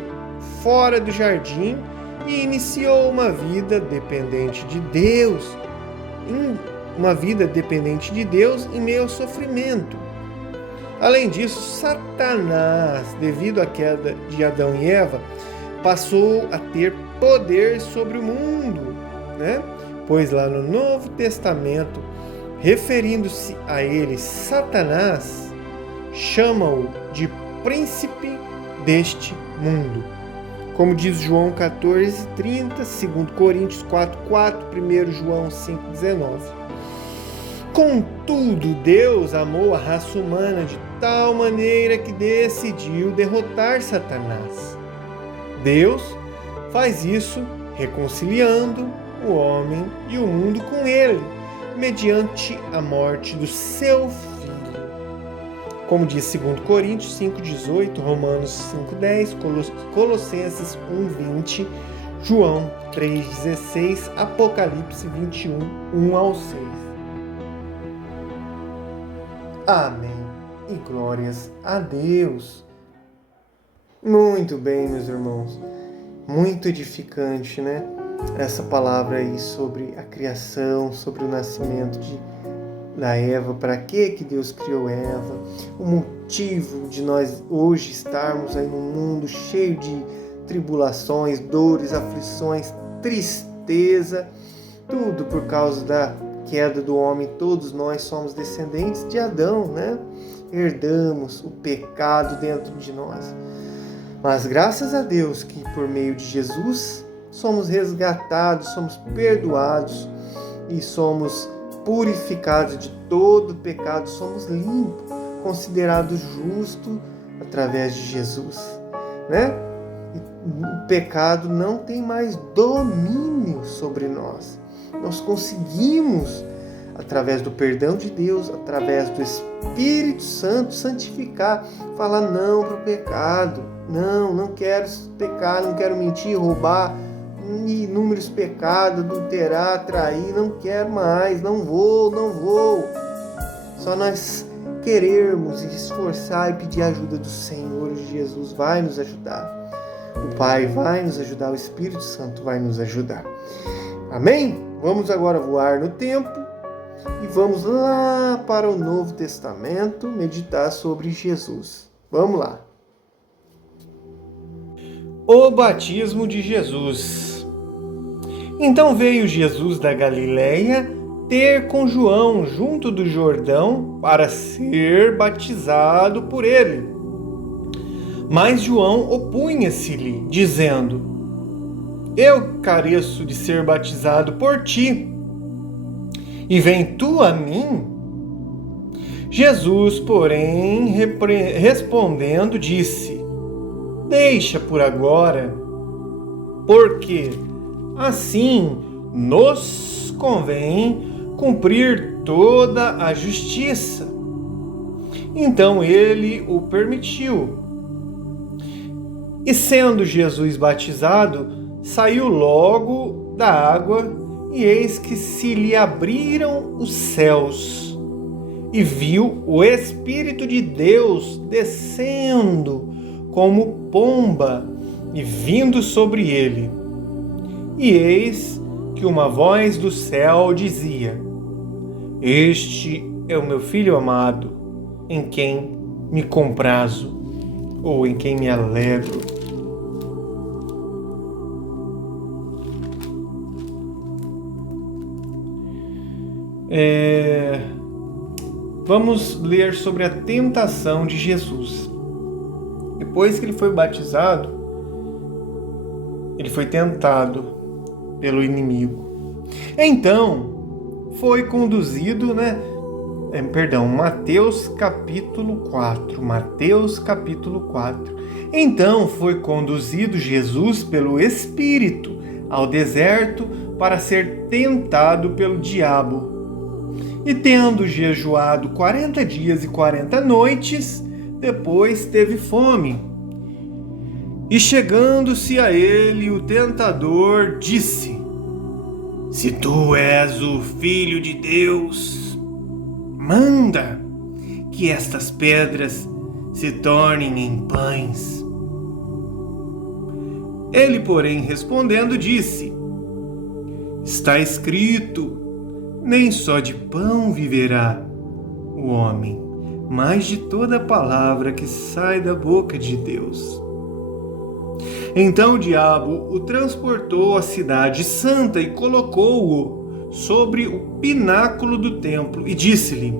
fora do jardim e iniciou uma vida dependente de Deus. Uma vida dependente de Deus em meio ao sofrimento. Além disso, Satanás, devido à queda de Adão e Eva, passou a ter poder sobre o mundo, Pois lá no Novo Testamento, referindo-se a ele, Satanás chama-o de príncipe deste mundo. Como diz João 14:30, 2 Coríntios 4:4, 1 João 5:19. Contudo, Deus amou a raça humana de tal maneira que decidiu derrotar Satanás. Deus faz isso reconciliando o homem e o mundo com ele, mediante a morte do seu Filho. Como diz 2 Coríntios 5:18, Romanos 5:10, Colossenses 1:20, João 3:16, Apocalipse 21, 1-6. Amém. E glórias a Deus. Muito bem, meus irmãos. Muito edificante, Essa palavra aí sobre a criação, sobre o nascimento da Eva, para que Deus criou Eva, o motivo de nós hoje estarmos aí num mundo cheio de tribulações, dores, aflições, tristeza, tudo por causa da queda do homem. Todos nós somos descendentes de Adão, Herdamos o pecado dentro de nós. Mas graças a Deus que por meio de Jesus somos resgatados, somos perdoados e somos purificados de todo pecado, somos limpos, considerados justos através de Jesus, né? O pecado não tem mais domínio sobre nós. Nós conseguimos, através do perdão de Deus, através do Espírito Santo, santificar, falar não para o pecado. Não quero pecar, não quero mentir, roubar, inúmeros pecados, adulterar, trair, não quero mais, não vou. Só nós querermos e esforçar e pedir a ajuda do Senhor. Jesus vai nos ajudar. O Pai vai nos ajudar, o Espírito Santo vai nos ajudar. Amém? Vamos agora voar no tempo e vamos lá para o Novo Testamento meditar sobre Jesus. Vamos lá. O batismo de Jesus. Então veio Jesus da Galileia ter com João junto do Jordão para ser batizado por ele. Mas João opunha-se-lhe, dizendo: Eu careço de ser batizado por ti, e vem tu a mim? Jesus, porém, respondendo, disse: Deixa por agora, porque assim nos convém cumprir toda a justiça. Então ele o permitiu. E sendo Jesus batizado, saiu logo da água, e eis que se lhe abriram os céus, e viu o Espírito de Deus descendo como pomba e vindo sobre ele. E eis que uma voz do céu dizia: Este é o meu Filho amado, em quem me comprazo, ou em quem me alegro. Vamos ler sobre a tentação de Jesus. Depois que ele foi batizado, ele foi tentado pelo inimigo. Então, foi conduzido, Mateus capítulo 4. Mateus capítulo 4. Então foi conduzido Jesus pelo Espírito ao deserto para ser tentado pelo diabo. E tendo jejuado 40 dias e 40 noites, depois teve fome. E chegando-se a ele, o tentador disse: Se tu és o Filho de Deus, manda que estas pedras se tornem em pães. Ele, porém, respondendo, disse: Está escrito, nem só de pão viverá o homem, mas de toda palavra que sai da boca de Deus. Então o diabo o transportou à cidade santa e colocou-o sobre o pináculo do templo e disse-lhe: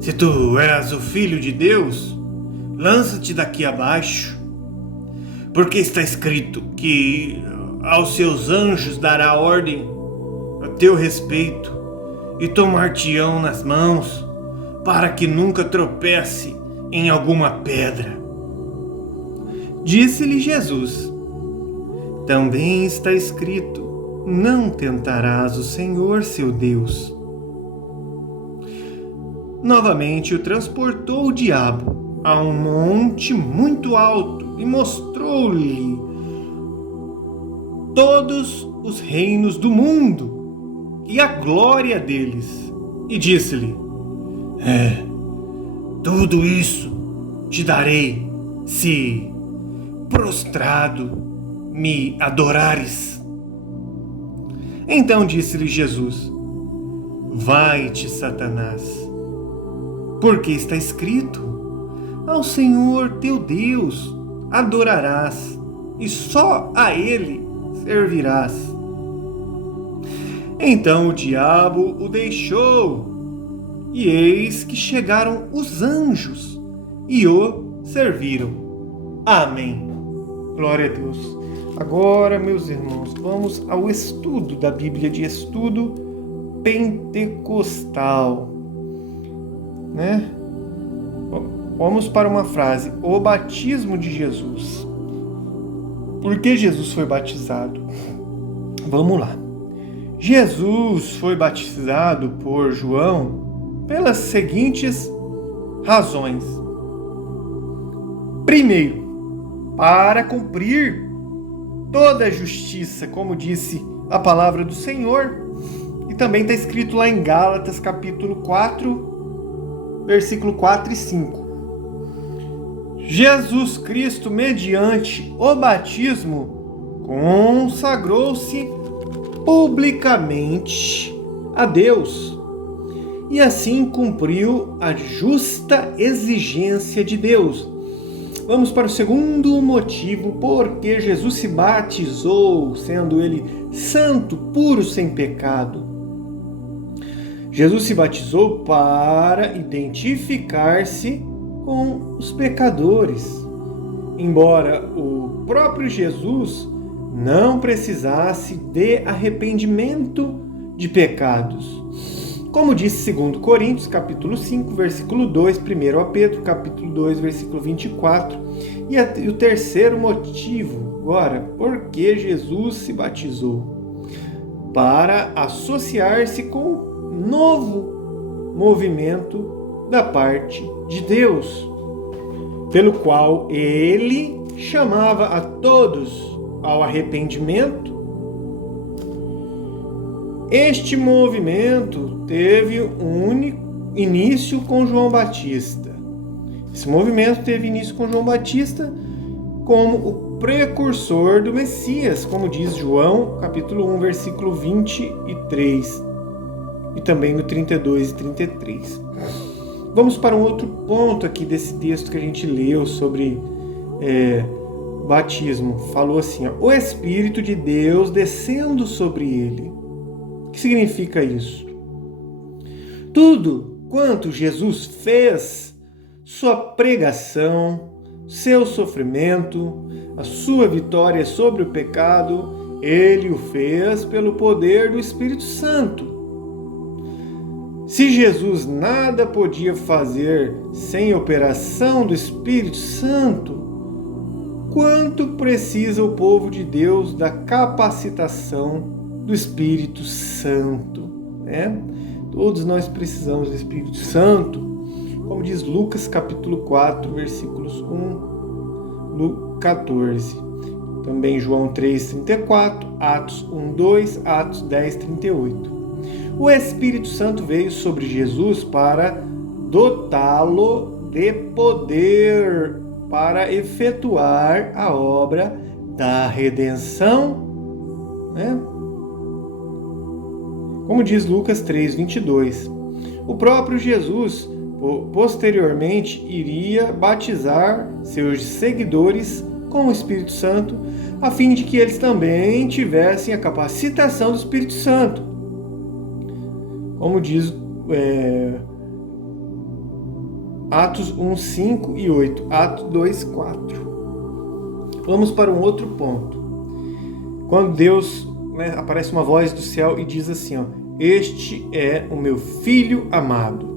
Se tu és o Filho de Deus, lança-te daqui abaixo, porque está escrito que aos seus anjos dará ordem a teu respeito e tomar-te-ão nas mãos, para que nunca tropece em alguma pedra. Disse-lhe Jesus: Também está escrito, não tentarás o Senhor seu Deus. Novamente o transportou o diabo a um monte muito alto e mostrou-lhe todos os reinos do mundo e a glória deles, e disse-lhe: Tudo isso te darei, se prostrado me adorares. Então disse-lhe Jesus: Vai-te, Satanás, porque está escrito: Ao Senhor teu Deus adorarás, e só a Ele servirás. Então o diabo o deixou, e eis que chegaram os anjos e o serviram. Amém. Glória a Deus. Agora, meus irmãos, vamos ao estudo da Bíblia, de estudo pentecostal, Vamos para uma frase: o batismo de Jesus. Por que Jesus foi batizado? Vamos lá. Jesus foi batizado por João pelas seguintes razões. Primeiro, para cumprir toda a justiça, como disse a palavra do Senhor, e também está escrito lá em Gálatas capítulo 4, versículo 4 e 5. Jesus Cristo, mediante o batismo, consagrou-se publicamente a Deus e assim cumpriu a justa exigência de Deus. Vamos para o segundo motivo, porque Jesus se batizou, sendo ele santo, puro, sem pecado. Jesus se batizou para identificar-se com os pecadores, embora o próprio Jesus não precisasse de arrependimento de pecados. Como disse 2 Coríntios, capítulo 5, versículo 2, 1 Pedro, capítulo 2, versículo 24. E o terceiro motivo, agora, por que Jesus se batizou? Para associar-se com um novo movimento da parte de Deus, pelo qual ele chamava a todos ao arrependimento. Este movimento teve um início com João Batista. Esse movimento teve início com João Batista como o precursor do Messias, como diz João, capítulo 1, versículo 23, e também no 32 e 33. Vamos para um outro ponto aqui desse texto que a gente leu sobre batismo. Falou assim, ó, o Espírito de Deus descendo sobre ele. O que significa isso? Tudo quanto Jesus fez, sua pregação, seu sofrimento, a sua vitória sobre o pecado, ele o fez pelo poder do Espírito Santo. Se Jesus nada podia fazer sem operação do Espírito Santo, quanto precisa o povo de Deus da capacitação do Espírito Santo, né? Todos nós precisamos do Espírito Santo, como diz Lucas capítulo 4, versículos 1, 14. Também João 3, 34, Atos 1, 2, Atos 10, 38. O Espírito Santo veio sobre Jesus para dotá-lo de poder para efetuar a obra da redenção, né? Como diz Lucas 3, 22. O próprio Jesus, posteriormente, iria batizar seus seguidores com o Espírito Santo, a fim de que eles também tivessem a capacitação do Espírito Santo. Como diz Atos 1, 5 e 8, Atos 2, 4. Vamos para um outro ponto. Quando Deus, aparece uma voz do céu e diz assim, ó, este é o meu Filho amado.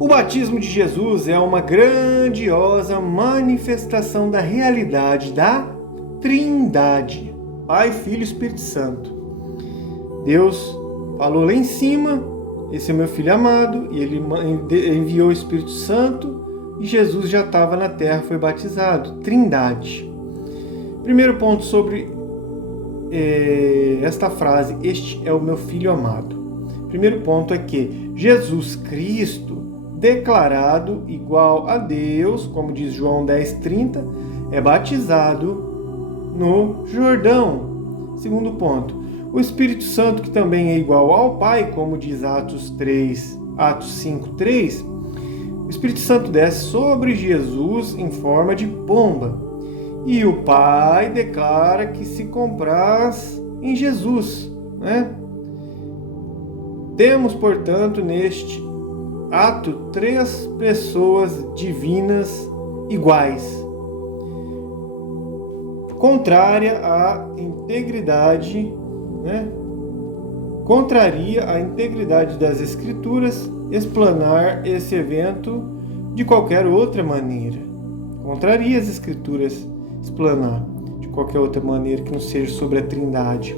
O batismo de Jesus é uma grandiosa manifestação da realidade da Trindade, Pai, Filho e Espírito Santo. Deus falou lá em cima, esse é o meu Filho amado, e ele enviou o Espírito Santo, e Jesus já estava na terra, foi batizado. Trindade. Primeiro ponto sobre esta frase, este é o meu Filho amado. Primeiro ponto é que Jesus Cristo, declarado igual a Deus, como diz João 10:30, é batizado no Jordão. Segundo ponto, o Espírito Santo, que também é igual ao Pai, como diz Atos 5:3, o Espírito Santo desce sobre Jesus em forma de pomba. E o Pai declara que se compraz em Jesus, né? Temos, portanto, neste ato, 3 pessoas divinas iguais, contrária à integridade, né? Contraria a integridade das Escrituras explanar esse evento de qualquer outra maneira. Contraria as Escrituras explanar de qualquer outra maneira que não seja sobre a Trindade.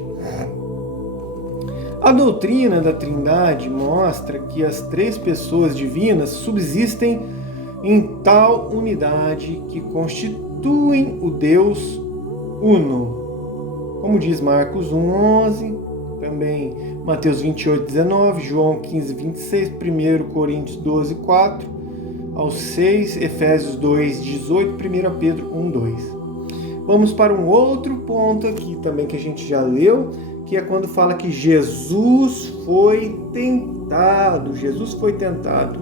A doutrina da Trindade mostra que as três pessoas divinas subsistem em tal unidade que constituem o Deus Uno. Como diz Marcos 1:11, também Mateus 28:19, João 15:26, 1 Coríntios 12:4 ao 6, Efésios 2:18, 1 Pedro 1:2. Vamos para um outro ponto aqui também que a gente já leu, que é quando fala que Jesus foi tentado. Jesus foi tentado.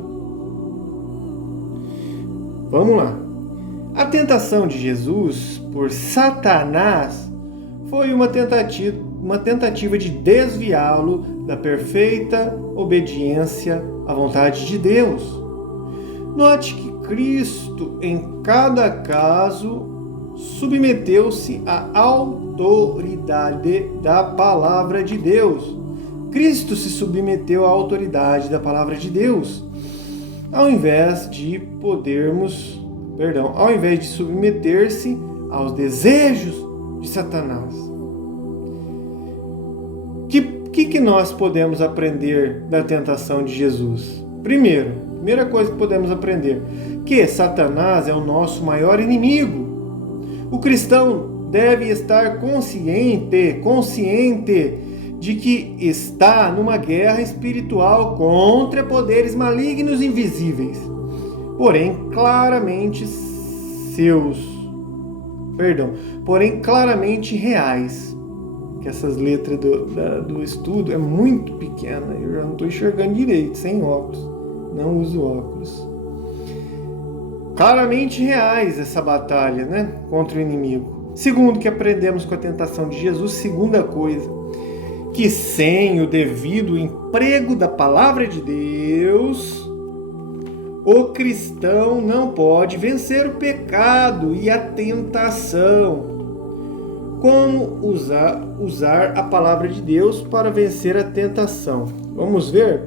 Vamos lá. A tentação de Jesus por Satanás foi uma tentativa de desviá-lo da perfeita obediência à vontade de Deus. Note que Cristo, em cada caso, submeteu-se à autoridade da palavra de Deus. Cristo se submeteu à autoridade da palavra de Deus, ao invés de submeter-se aos desejos de Satanás. O que nós podemos aprender da tentação de Jesus? Primeira coisa que podemos aprender, que Satanás é o nosso maior inimigo. O cristão deve estar consciente de que está numa guerra espiritual contra poderes malignos invisíveis, porém claramente reais. Que essas letras do estudo é muito pequena, eu já não estou enxergando direito, sem óculos, não uso óculos. Claramente reais essa batalha, né, contra o inimigo. Segundo que aprendemos com a tentação de Jesus, segunda coisa, que sem o devido emprego da palavra de Deus, o cristão não pode vencer o pecado e a tentação. Como usar a palavra de Deus para vencer a tentação? Vamos ver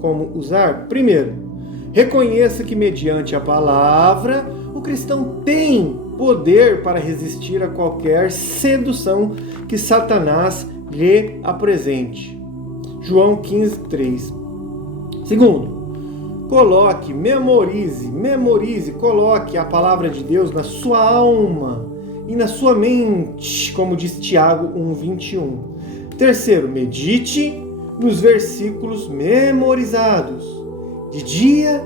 como usar? Primeiro, reconheça que mediante a palavra, o cristão tem poder para resistir a qualquer sedução que Satanás lhe apresente. João 15:3. Segundo, coloque a palavra de Deus na sua alma e na sua mente, como diz Tiago 1:21. Terceiro, medite nos versículos memorizados, de dia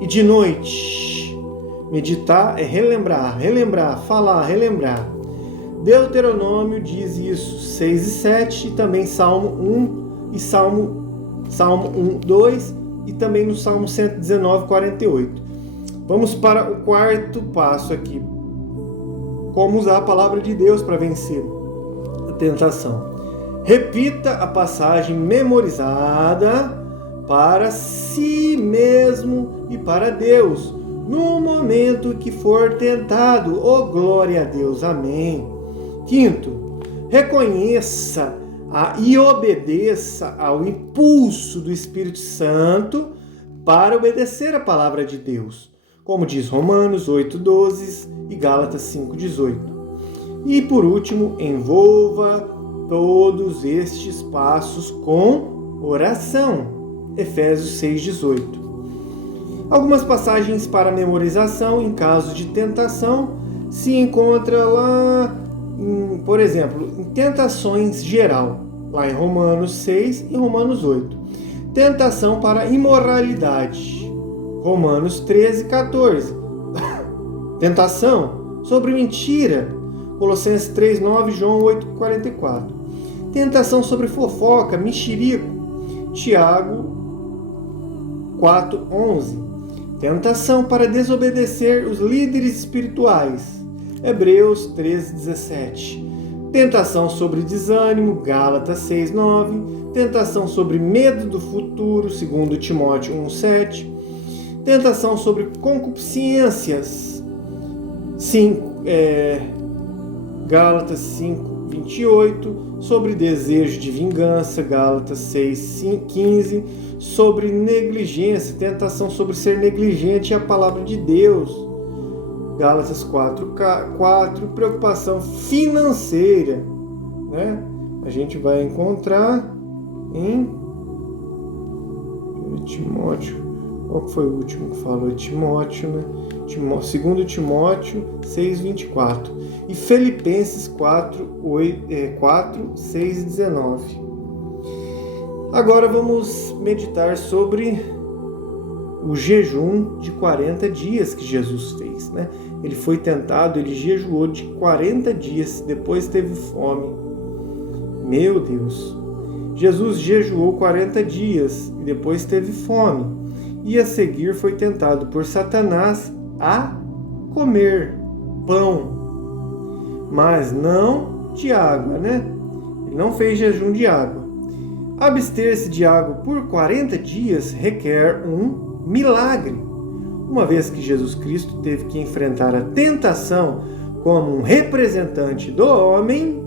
e de noite. Meditar é relembrar, falar, relembrar. Deuteronômio diz isso, 6:7, e também Salmo 1 e Salmo 1:2 e também no Salmo 119:48. Vamos para o quarto passo aqui. Como usar a palavra de Deus para vencer a tentação. Repita a passagem memorizada para si mesmo e para Deus, no momento que for tentado. Oh, glória a Deus, amém. Quinto, reconheça e obedeça ao impulso do Espírito Santo para obedecer a palavra de Deus, como diz Romanos 8:12 e Gálatas 5:18. E por último, envolva todos estes passos com oração. Efésios 6:18. Algumas passagens para memorização em caso de tentação se encontra lá, por exemplo, em tentações geral, lá em Romanos 6 e Romanos 8. Tentação para imoralidade, Romanos 13:14. Tentação sobre mentira, Colossenses 3:9, João 8:44. Tentação sobre fofoca, mexerico, Tiago 4:11. Tentação para desobedecer os líderes espirituais, Hebreus 13:17. Tentação sobre desânimo, Gálatas 6:9. Tentação sobre medo do futuro, 2 Timóteo 1:7. Tentação sobre concupiscências, Gálatas 5:28. sobre desejo de vingança, Gálatas 6:15, sobre negligência, tentação sobre ser negligente à palavra de Deus, Gálatas 4:4, preocupação financeira, né? A gente vai encontrar em Timóteo, qual foi o último que falou? Timóteo, né? 2 Timóteo 6:24 e Filipenses 4:6-19. Agora vamos meditar sobre o jejum de 40 dias que Jesus fez, né? Ele foi tentado, ele jejuou de 40 dias, depois teve fome. Meu Deus! Jesus jejuou 40 dias e depois teve fome. E a seguir foi tentado por Satanás a comer pão, mas não de água, né? Ele não fez jejum de água. Abster-se de água por 40 dias requer um milagre, uma vez que Jesus Cristo teve que enfrentar a tentação como um representante do homem.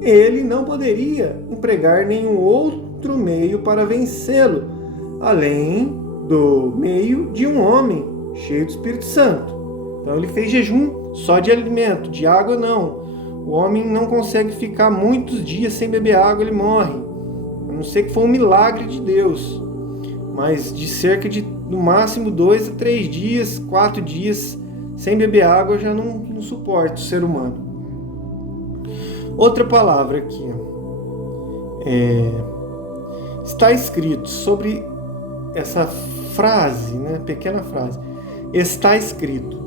Ele não poderia empregar nenhum outro meio para vencê-lo, além do meio de um homem cheio do Espírito Santo. Então ele fez jejum só de alimento, de água não. O homem não consegue ficar muitos dias sem beber água, ele morre. A não ser que foi um milagre de Deus. Mas de cerca de, no máximo, 2 a 3 dias, 4 dias sem beber água já não suporta o ser humano. Outra palavra aqui, está escrito sobre essa frase, né? Pequena frase. Está escrito.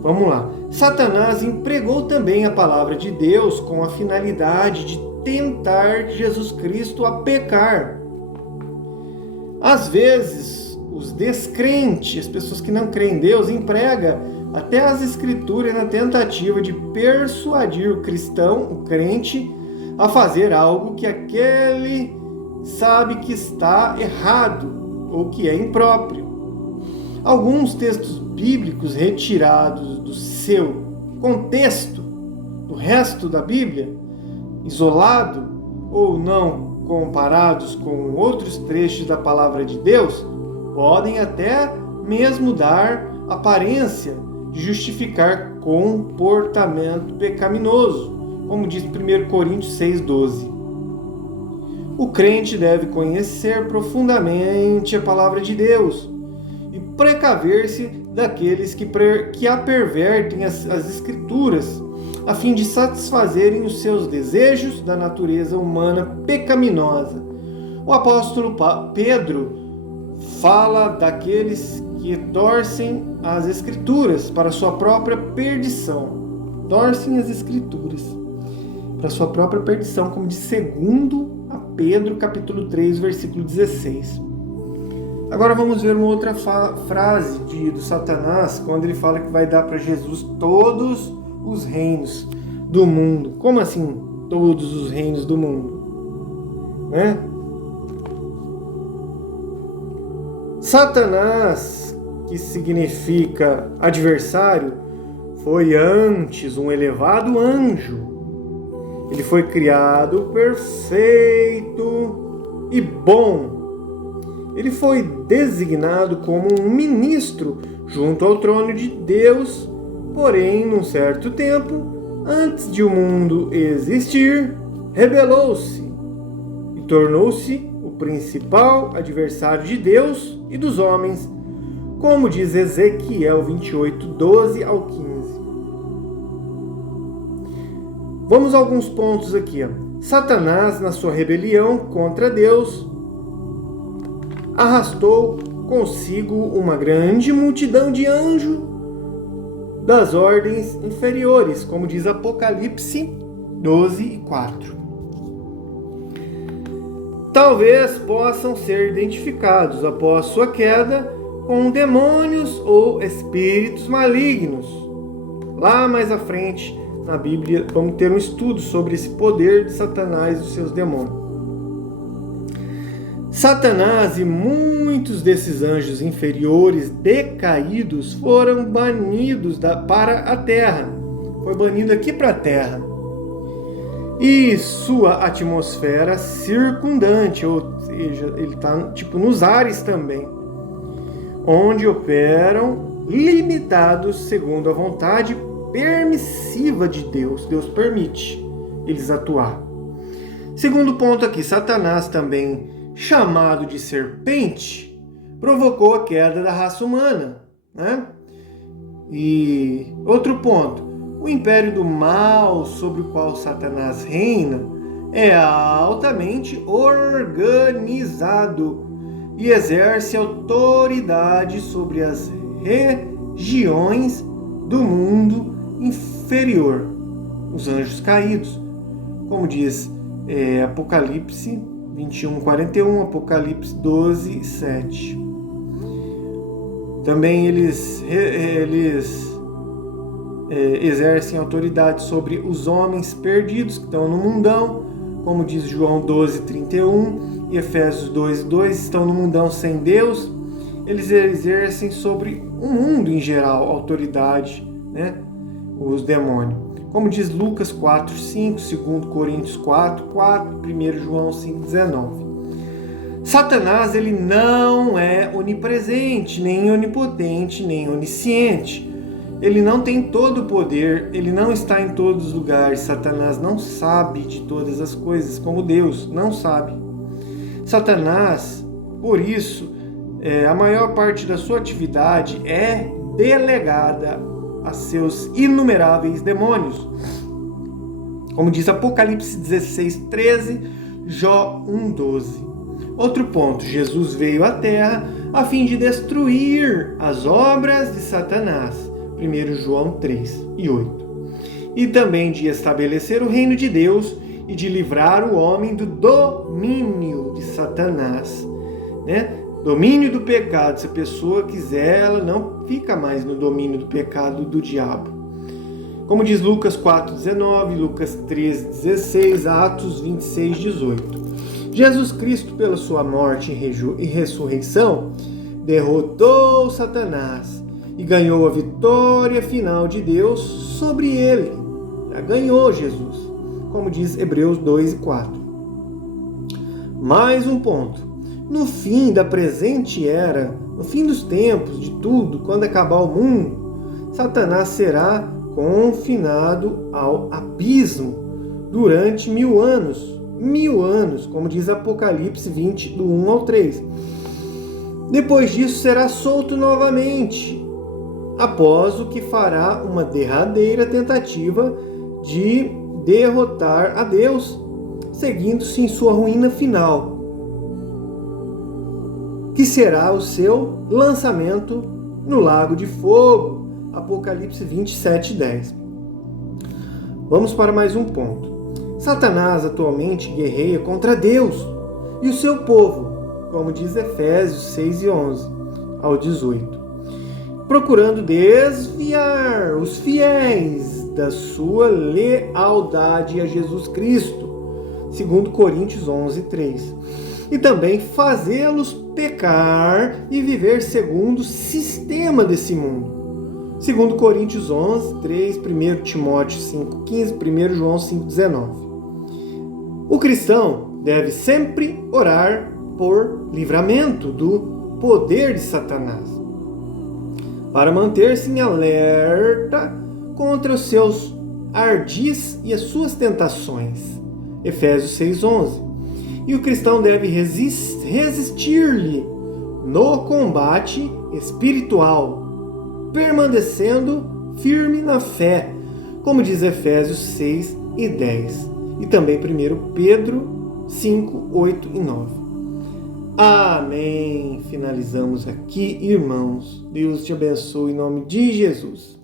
Vamos lá. Satanás empregou também a palavra de Deus com a finalidade de tentar Jesus Cristo a pecar. Às vezes, os descrentes, as pessoas que não creem em Deus, empregam até as Escrituras na tentativa de persuadir o cristão, o crente, a fazer algo que aquele sabe que está errado ou que é impróprio. Alguns textos bíblicos retirados do seu contexto, do resto da Bíblia, isolado ou não comparados com outros trechos da palavra de Deus, podem até mesmo dar aparência de justificar comportamento pecaminoso, como diz 1 Coríntios 6:12. O crente deve conhecer profundamente a palavra de Deus e precaver-se daqueles que a pervertem as Escrituras, a fim de satisfazerem os seus desejos da natureza humana pecaminosa. O apóstolo Pedro fala daqueles que torcem as Escrituras para sua própria perdição. Torcem as Escrituras para sua própria perdição, como de 2 Pedro, capítulo 3, versículo 16. Agora vamos ver uma outra frase do Satanás, quando ele fala que vai dar para Jesus todos os reinos do mundo. Como assim, todos os reinos do mundo? Né? Satanás, que significa adversário, foi antes um elevado anjo. Ele foi criado perfeito e bom. Ele foi designado como um ministro junto ao trono de Deus, porém, num certo tempo, antes de o mundo existir, rebelou-se e tornou-se o principal adversário de Deus e dos homens, como diz Ezequiel 28, 12 ao 15. Vamos a alguns pontos aqui. Satanás, na sua rebelião contra Deus, arrastou consigo uma grande multidão de anjos das ordens inferiores, como diz Apocalipse 12:4. Talvez possam ser identificados após sua queda com demônios ou espíritos malignos. Lá mais à frente, na Bíblia, vamos ter um estudo sobre esse poder de Satanás e dos seus demônios. Satanás e muitos desses anjos inferiores decaídos foram banidos para a terra. Foi banido aqui para a terra. e sua atmosfera circundante, ou seja, ele está tipo nos ares também, onde operam limitados segundo a vontade permissiva de Deus. Deus permite eles atuar. Segundo ponto aqui, Satanás, também chamado de serpente, provocou a queda da raça humana, né? E outro ponto, o império do mal sobre o qual Satanás reina é altamente organizado e exerce autoridade sobre as regiões do mundo inferior, os anjos caídos, como diz Apocalipse 21:41, Apocalipse 12:7. Também eles exercem autoridade sobre os homens perdidos que estão no mundão, como diz João 12:31 e Efésios 2:2, estão no mundão sem Deus. Eles exercem sobre o mundo em geral autoridade, né? Os demônios. Como diz Lucas 4:5, 2 Coríntios 4:4, 1 João 5:19. Satanás, ele não é onipresente, nem onipotente, nem onisciente. Ele não tem todo o poder, ele não está em todos os lugares. Satanás não sabe de todas as coisas, como Deus não sabe. Satanás, por isso, a maior parte da sua atividade é delegada a seus inumeráveis demônios. Como diz Apocalipse 16:13, Jó 1:12. Outro ponto, Jesus veio à Terra a fim de destruir as obras de Satanás. 1 João 3:8. E também de estabelecer o reino de Deus e de livrar o homem do domínio de Satanás, né? Domínio do pecado. Se a pessoa quiser, ela não fica mais no domínio do pecado do diabo. Como diz Lucas 4:19, Lucas 13:16, Atos 26:18. Jesus Cristo, pela sua morte e ressurreição, derrotou Satanás e ganhou a vitória final de Deus sobre ele. Já ganhou Jesus, como diz Hebreus 2:4. Mais um ponto. No fim da presente era, no fim dos tempos, de tudo, quando acabar o mundo, Satanás será confinado ao abismo durante 1000 anos. 1000 anos, como diz Apocalipse 20, do 1 ao 3. Depois disso será solto novamente, após o que fará uma derradeira tentativa de derrotar a Deus, seguindo-se em sua ruína final, que será o seu lançamento no lago de fogo. Apocalipse 27:10. Vamos para mais um ponto. Satanás atualmente guerreia contra Deus e o seu povo, como diz Efésios 6:11 ao 18, procurando desviar os fiéis da sua lealdade a Jesus Cristo, 2 Coríntios 11:3, e também fazê-los pecar e viver segundo o sistema desse mundo, 2 Coríntios 11:3, 1 Timóteo 5:15, 1 João 5:19. O cristão deve sempre orar por livramento do poder de Satanás, para manter-se em alerta contra os seus ardis e as suas tentações. Efésios 6:11. E o cristão deve resistir-lhe no combate espiritual, permanecendo firme na fé, como diz Efésios 6:10. E também 1 Pedro 5, 8 e 9. Amém. Finalizamos aqui, irmãos. Deus te abençoe em nome de Jesus.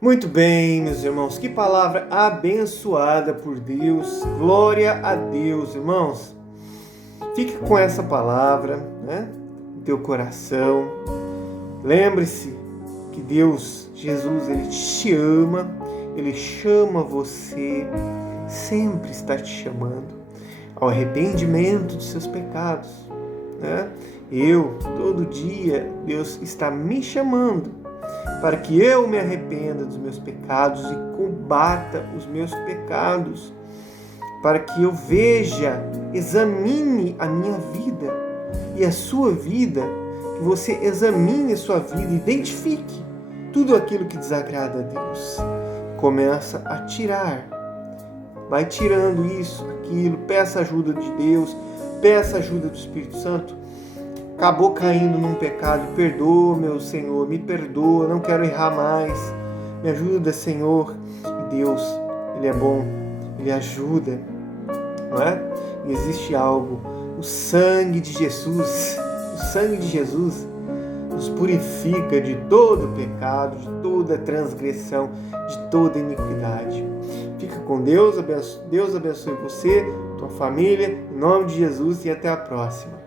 Muito bem, meus irmãos. Que palavra abençoada por Deus. Glória a Deus, irmãos. Fique com essa palavra, né, no teu coração. Lembre-se que Deus, Jesus, Ele te ama. Ele chama você, sempre está te chamando ao arrependimento dos seus pecados, né? Todo dia, Deus está me chamando para que eu me arrependa dos meus pecados e combata os meus pecados, para que eu veja, examine a minha vida e a sua vida, que você examine a sua vida, identifique tudo aquilo que desagrada a Deus. Começa a tirar, vai tirando isso, aquilo, peça ajuda de Deus, peça ajuda do Espírito Santo. Acabou caindo num pecado, perdoa, meu Senhor, me perdoa, não quero errar mais, me ajuda, Senhor. E Deus, Ele é bom, Ele ajuda, não é? E existe algo, o sangue de Jesus nos purifica de todo pecado, de toda transgressão, de toda iniquidade. Fica com Deus, Deus abençoe você, tua família, em nome de Jesus, e até a próxima.